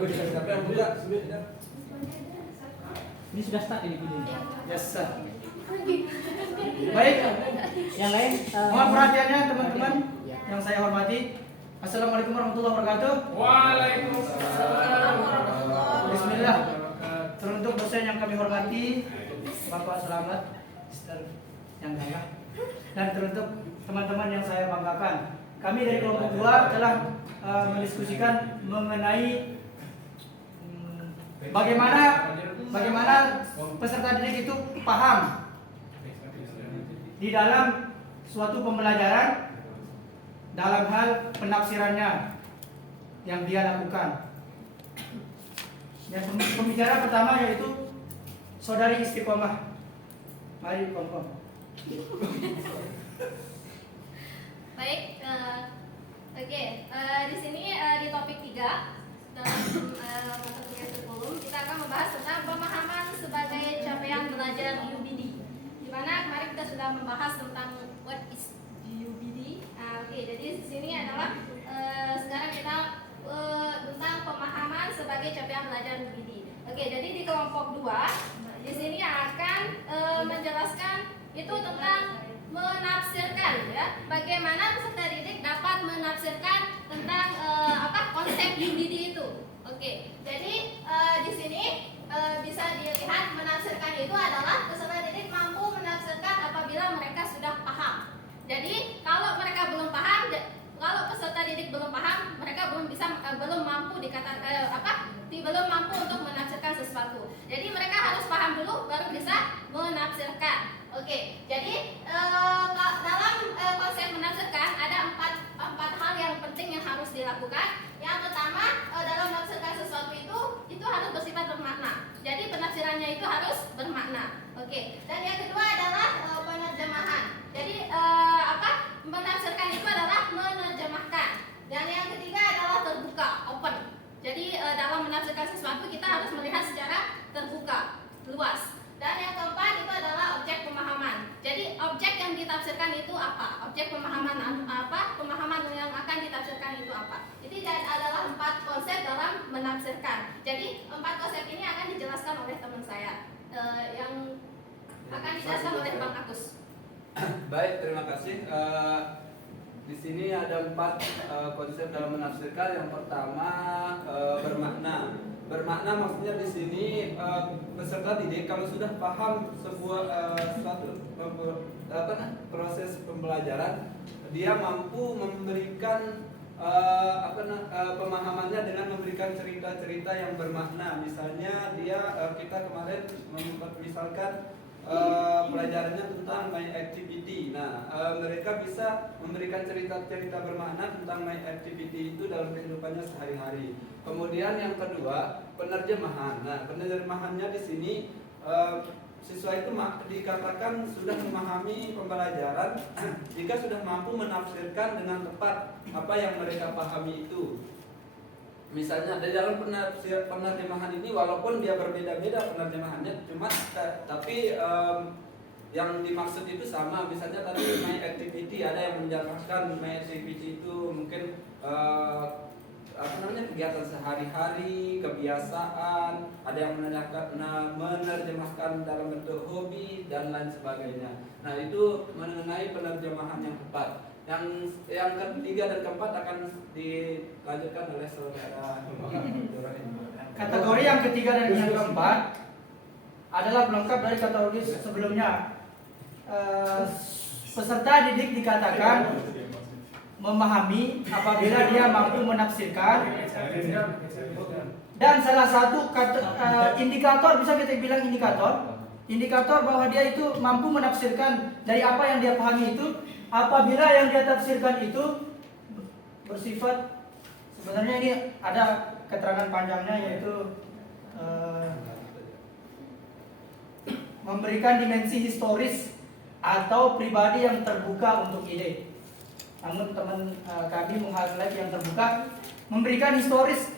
Siapa yang buka? Ini sudah start ini video. Yes, sir. Baik. Yang lain? Mohon perhatiannya teman-teman yang saya hormati. Assalamualaikum warahmatullahi wabarakatuh. Waalaikumsalam. Bismillah. Teruntuk dosen yang kami hormati, Bapak Selamat, Sister yang gagah, dan teruntuk teman-teman yang saya banggakan. Kami dari kelompok 2 telah mendiskusikan mengenai bagaimana peserta didik itu paham di dalam suatu pembelajaran dalam hal penafsirannya yang dia lakukan. Yang pembicara pertama yaitu Saudari Istiqomah. Mari Kom. Baik, oke. Di sini di topik 3 dalam mata kuliah kurikulum kita akan membahas tentang pemahaman sebagai capaian belajar UBD. Di mana kemarin kita sudah membahas tentang what is UBD. Oke, jadi di sini adalah sekarang kita tentang pemahaman sebagai capaian belajar UBD. Oke, jadi di kelompok 2 di sini akan menjelaskan itu tentang menafsirkan, ya, bagaimana peserta didik dapat menafsirkan tentang konsep UBD itu. Oke, jadi di sini bisa dilihat menafsirkan itu adalah peserta didik mampu menafsirkan apabila mereka sudah paham. Jadi kalau mereka belum paham, kalau peserta didik belum paham, mereka belum mampu belum mampu untuk menafsirkan sesuatu. Jadi mereka harus paham dulu baru bisa menafsirkan. Oke, jadi dalam konsep menafsirkan ada empat hal yang penting yang harus dilakukan. Yang pertama, dalam menafsirkan sesuatu itu harus bersifat bermakna. Jadi penafsirannya itu harus bermakna. Oke, dan yang kedua adalah penerjemahan. Jadi menafsirkan itu adalah menerjemahkan. Dan yang ketiga adalah terbuka, open. Jadi dalam menafsirkan sesuatu kita harus melihat secara terbuka, luas. Dan yang keempat itu adalah objek pemahaman. Jadi objek yang ditafsirkan itu apa? Objek pemahaman apa? Pemahaman yang akan ditafsirkan itu apa? Itu adalah 4 konsep dalam menafsirkan. Jadi 4 konsep ini akan dijelaskan oleh teman saya yang akan dijelaskan oleh Bang Agus. Baik, terima kasih. Di sini ada 4 konsep dalam menafsirkan. Yang pertama bermakna. Bermakna maksudnya di sini peserta didik kalau sudah paham sebuah proses pembelajaran, dia mampu memberikan pemahamannya dengan memberikan cerita-cerita yang bermakna. Misalnya kita kemarin misalkan pelajarannya tentang my activity. Nah, mereka bisa memberikan cerita-cerita bermakna tentang my activity itu dalam kehidupannya sehari-hari. Kemudian yang kedua, penerjemahan. Nah, penerjemahannya di sini siswa itu dikatakan sudah memahami pembelajaran jika sudah mampu menafsirkan dengan tepat apa yang mereka pahami itu. Misalnya di dalam penerjemahan ini walaupun dia berbeda-beda penerjemahannya, tapi yang dimaksud itu sama. Misalnya tadi my activity, ada yang menjelaskan my activity itu mungkin kegiatan sehari-hari, kebiasaan, ada yang menerjemahkan dalam bentuk hobi dan lain sebagainya. Nah, itu mengenai penerjemahan yang tepat. Yang ketiga dan keempat akan dilanjutkan oleh saudara. Kategori yang ketiga dan yang keempat adalah pelengkap dari kategori sebelumnya. Peserta didik dikatakan memahami apabila dia mampu menafsirkan, dan salah satu indikator, bisa kita bilang indikator bahwa dia itu mampu menafsirkan dari apa yang dia pahami itu apabila yang dia tafsirkan itu bersifat, sebenarnya ini ada keterangan panjangnya, yaitu memberikan dimensi historis atau pribadi yang terbuka untuk ide. Namun teman kami meng-highlight yang terbuka, memberikan historis.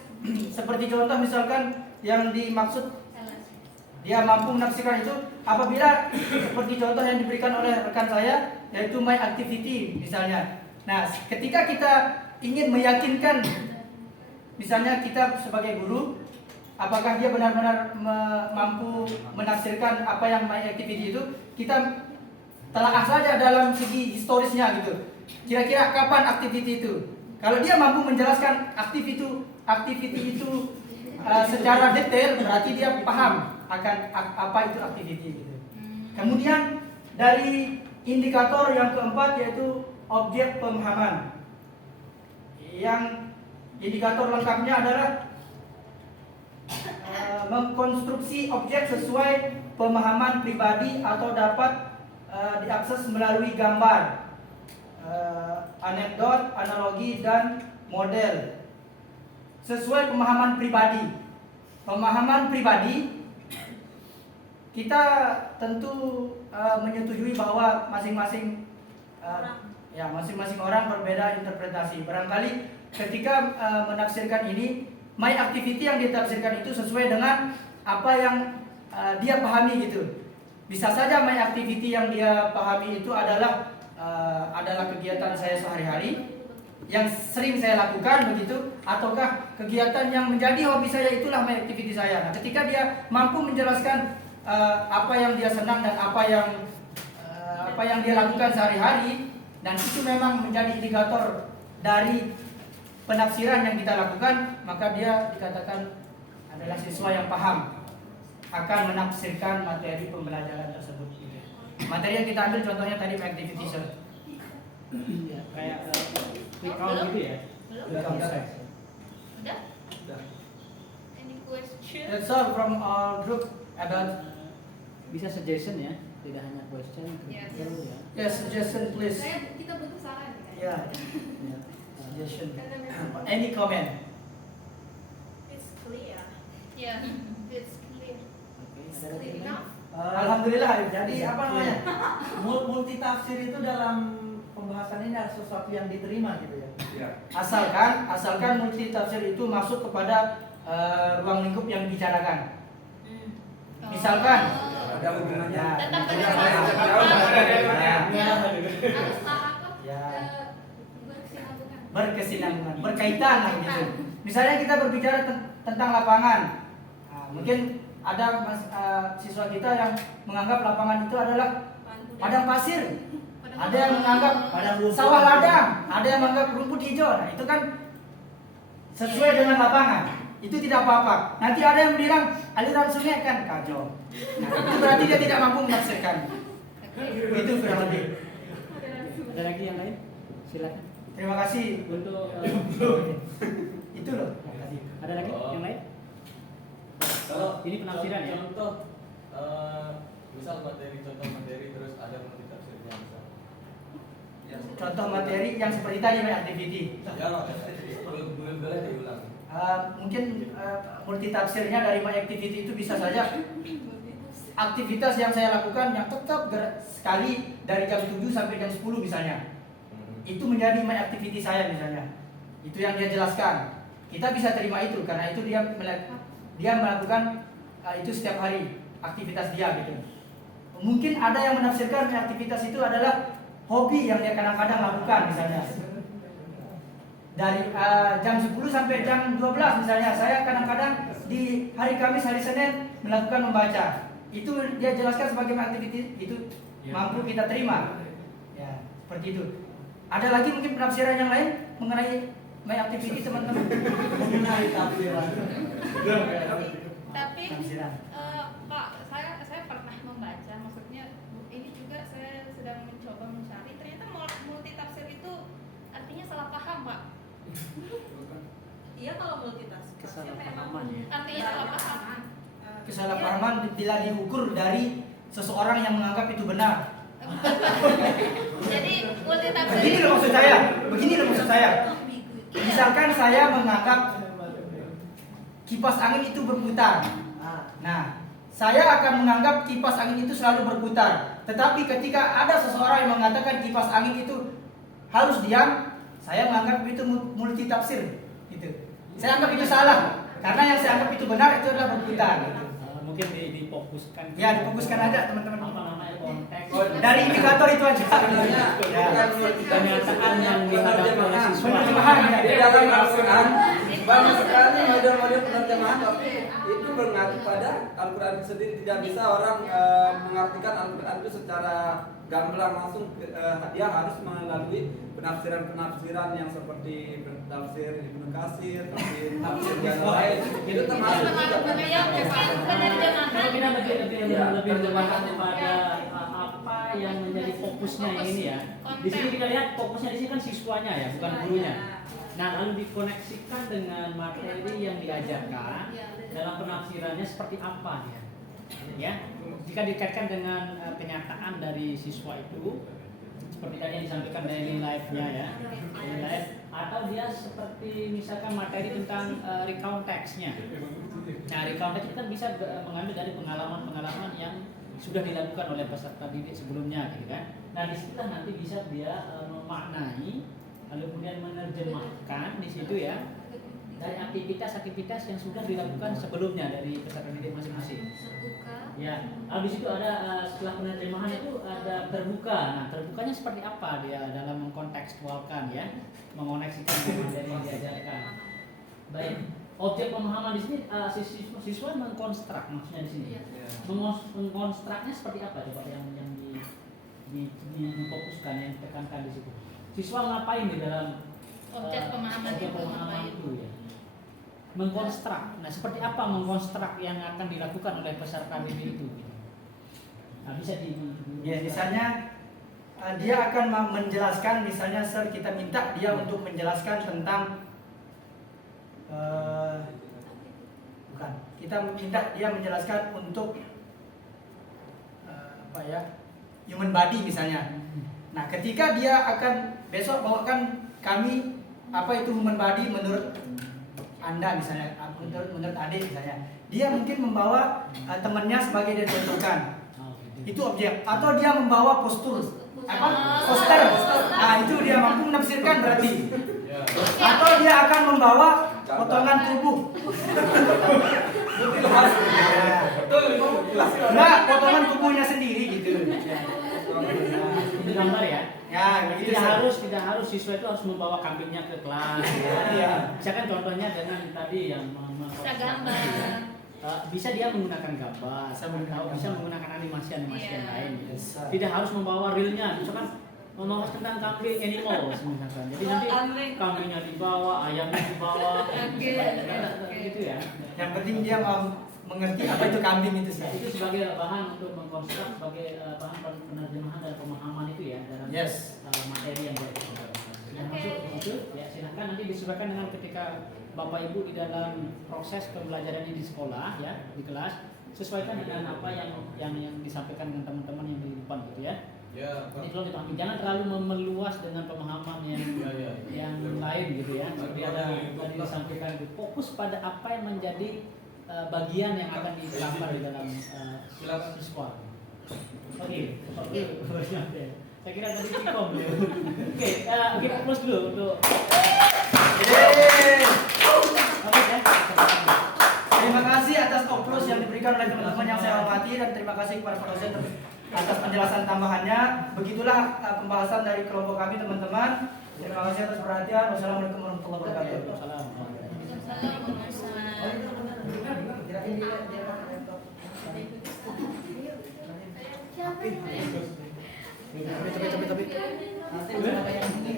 Seperti contoh misalkan yang dimaksud dia mampu menafsirkan itu apabila seperti contoh yang diberikan oleh rekan saya, yaitu my activity misalnya. Nah, ketika kita ingin meyakinkan misalnya kita sebagai guru, apakah dia benar-benar mampu menafsirkan apa yang my activity itu? Kita telaah saja dalam segi historisnya gitu. Kira-kira kapan activity itu? Kalau dia mampu menjelaskan activity itu secara detail, berarti dia paham akan apa itu activity gitu. Kemudian dari indikator yang keempat yaitu objek pemahaman. Yang indikator lengkapnya adalah mengkonstruksi objek sesuai pemahaman pribadi atau dapat diakses melalui gambar, anekdot, analogi, dan model sesuai pemahaman pribadi. Pemahaman pribadi kita tentu menyetujui bahwa masing-masing orang berbeda interpretasi. Barangkali ketika menafsirkan ini, my activity yang ditafsirkan itu sesuai dengan apa yang dia pahami gitu. Bisa saja my activity yang dia pahami itu adalah kegiatan saya sehari-hari yang sering saya lakukan begitu, ataukah kegiatan yang menjadi hobi saya itulah my activity saya. Nah, ketika dia mampu menjelaskan apa yang dia senang dan apa yang dia lakukan sehari-hari, dan itu memang menjadi indikator dari penafsiran yang kita lakukan, maka dia dikatakan adalah siswa yang paham akan menafsirkan materi pembelajaran tersebut. Materi yang kita ambil contohnya tadi activity sir. Ya, kayak quick count gitu ya. Udah? Udah. Any question? That's all from our group about Bisa suggestion ya, tidak hanya question. Yes. Ya. suggestion please. Kita butuh saran. Yeah, Ya. suggestion. Karena memang Any comment? It's clear. yeah, it's clear. Oke, It's ada lagi clear yang lain? enough. Alhamdulillah. Jadi apa namanya? Multi tafsir itu dalam pembahasan ini adalah sesuatu yang diterima gitu ya. Ya. Asalkan multi tafsir itu masuk kepada ruang lingkup yang dibicarakan. Misalkan Ada hubungannya. Ya. Tetap Ya. harus apa? Ya. Berkesinambungan. Berkesinambungan, berkaitan lah gitu. Misalnya kita berbicara tentang lapangan, nah, mungkin ada siswa kita yang menganggap lapangan itu adalah padang pasir, ada yang menganggap sawah ladang, ada yang menganggap rumput hijau. Nah, itu kan sesuai dengan lapangan. Itu tidak apa-apa. Nanti ada yang bilang aliran sungai kan kacau. Nah, itu berarti dia tidak mampu menafsirkan. Itu kurang lebih. Ada lagi yang lain? Silakan. Terima kasih. Untuk Itu loh. ada lagi yang lain? Kalau Ini penafsiran ya? Contoh, misal contoh materi terus ada multi tafsirnya misal. Ya. Contoh materi yang seperti tadi my activity. Ya, boleh diulang. Mungkin multi tafsirnya dari my activity itu bisa saja aktivitas yang saya lakukan yang tetap sekali dari jam 7 sampai jam 10 misalnya. Itu menjadi my activity saya misalnya. Itu yang dia jelaskan. Kita bisa terima itu karena itu dia melakukan itu setiap hari aktivitas dia gitu. Mungkin ada yang menafsirkan my aktivitas itu adalah hobi yang dia kadang-kadang lakukan misalnya. Dari jam 10 sampai jam 12 misalnya, saya kadang-kadang di hari Kamis, hari Senin melakukan membaca. Itu dia jelaskan sebagai aktivitas itu mampu kita terima. Ya, seperti itu. Ada lagi mungkin penafsiran yang lain mengenai my activity teman-teman? Mengenai tafsiran. Tapi Penafsiran. Pak, saya pernah membaca, maksudnya ini juga saya sedang mencoba mencari. Ternyata multi tafsir itu artinya salah paham, Pak. Iya kalau multitask. Kesalahpahaman ya. Artinya salah paham. Kesalahpahaman bila diukur dari seseorang yang menganggap itu benar. Jadi multi tafsir Begini loh maksud saya. Misalkan saya menganggap kipas angin itu berputar. Nah, saya akan menganggap kipas angin itu selalu berputar. Tetapi ketika ada seseorang yang mengatakan kipas angin itu harus diam, saya menganggap itu multi tafsir. Gitu. Saya anggap itu salah. Karena yang saya anggap itu benar itu adalah berputar. Gitu. Mungkin difokuskan. Ya, difokuskan aja teman-teman. Apa namanya konteks? Dari indikator itu aja. Pernyataan yang dihadapi oleh siswa. Penerjemahan ya. Di dalam Al-Quran, Ini banyak sekali model-model penerjemahan, tapi itu mengacu pada Al-Quran itu sendiri. Tidak bisa orang mengartikan Al-Quran itu secara gamblang langsung. Dia harus melalui penafsiran-penafsiran yang seperti tafsir Ibnu Katsir, tafsir yang lain. Itu termasuk juga. Kalau kita lebih berbakat kepada apa yang menjadi fokusnya yang ini ya. Di sini kita lihat fokusnya di sini kan siswanya ya, bukan gurunya. Nah, lalu dikoneksikan dengan materi yang diajarkan dalam penafsirannya seperti apa dia. Ya, jika dikaitkan dengan kenyataan dari siswa itu, seperti tadi yang disampaikan daily life-nya ya, daily life, atau dia seperti misalkan materi tentang recount text-nya. Nah, recount text kita bisa mengambil dari pengalaman-pengalaman yang sudah dilakukan oleh peserta didik sebelumnya, gitu kan. Nah, disitulah nanti bisa dia memaknai, lalu kemudian menerjemahkan di situ ya dari aktivitas-aktivitas yang sudah dilakukan sebelumnya dari peserta didik masing-masing. Ya, habis itu ada setelah penerjemahan itu ada terbuka. Nah, terbukanya seperti apa dia dalam mengkontekstualkan ya, mengoneksikan materi yang diajarkan. Baik, objek pemahaman di sini siswa mengkonstruk maksudnya di sini. Mengkonstruknya seperti apa coba yang difokuskan, yang ditekankan di situ. Siswa ngapain di dalam Objek pemahaman itu ya? Mengkonstruk. Nah, seperti apa mengkonstruk yang akan dilakukan oleh peserta didik itu? Nah, bisa Ya, misalnya dia akan menjelaskan, misalnya Sir, kita minta dia untuk menjelaskan tentang bukan, kita minta dia menjelaskan untuk apa ya, human body misalnya. Nah, ketika dia akan besok bawakan kami apa itu human body menurut Anda misalnya, menurut adik misalnya, dia mungkin membawa temannya sebagai dia contohkan. Itu objek, atau dia membawa poster. Nah, itu dia mampu menafsirkan berarti. Atau dia akan membawa potongan tubuh. Nah, potongan tubuhnya sendiri gitu. Itu gambar ya. Ya, begitu. Tidak harus siswa itu harus membawa kambingnya ke kelas. Ya. Misalkan contohnya dengan tadi yang Bisa gambar. Bisa dia menggunakan gambar, bisa menggunakan animasi yang lain. Gitu. Tidak harus membawa realnya. Misalkan membahas tentang kambing animal misalkan. Jadi nanti kambingnya dibawa, ayamnya dibawa, gitu ya. Yang penting dia mau mengerti apa itu kambing itu sih. Itu sebagai bahan untuk mengkonstruk, sebagai bahan penerjemahan dan pemahaman itu ya dalam materi yang diajarkan. Sudah masuk itu ya, silahkan nanti disesuaikan dengan ketika Bapak Ibu di dalam proses pembelajaran ini di sekolah ya, di kelas, sesuaikan dengan apa yang disampaikan dengan teman-teman yang di depan gitu ya. Ya, Ini tolong dipahami, jangan terlalu meluas dengan pemahaman yang lain gitu ya. Seperti ada tadi disampaikan itu, fokus pada apa yang menjadi bagian yang akan digambar di dalam siswa. Oke, saya kira tadi Cikom ya. Oke, kita close dulu untuk. Terima kasih atas applause yang diberikan oleh teman-teman yang saya hormati, dan terima kasih kepada Pak dosen atas penjelasan tambahannya. Begitulah pembahasan dari kelompok kami teman-teman. Terima kasih atas perhatian. Wassalamualaikum warahmatullahi wabarakatuh. Siapa? Tapi.